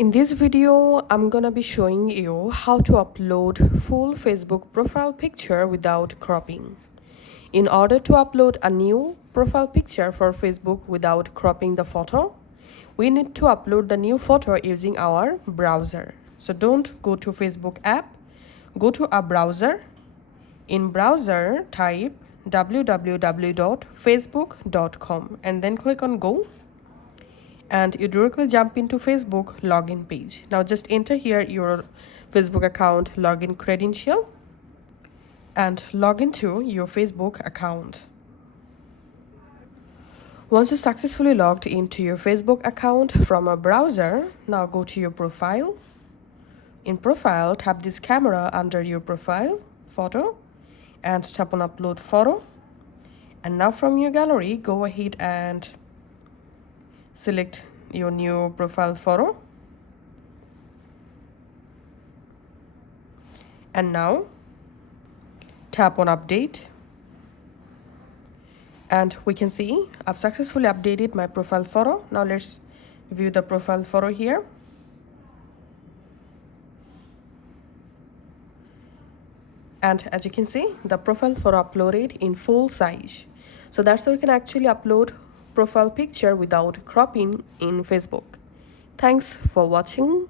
In this video, I'm gonna be showing you how to upload full Facebook profile picture without cropping. In order to upload a new profile picture for Facebook without cropping the photo, we need to upload the new photo using our browser. So don't go to Facebook app, go to a browser. In browser, type www.facebook.com and then click on go, and you directly jump into Facebook login page. Now just enter here your Facebook account login credential and log into your Facebook account. Once you successfully logged into your Facebook account from a browser, now go to your profile. In profile, tap this camera under your profile photo and tap on upload photo. And now from your gallery, go ahead and select your new profile photo. And now tap on update. And we can see I've successfully updated my profile photo. Now let's view the profile photo here. And as you can see, the profile photo uploaded in full size. So that's how you can actually upload profile picture without cropping in Facebook. Thanks for watching.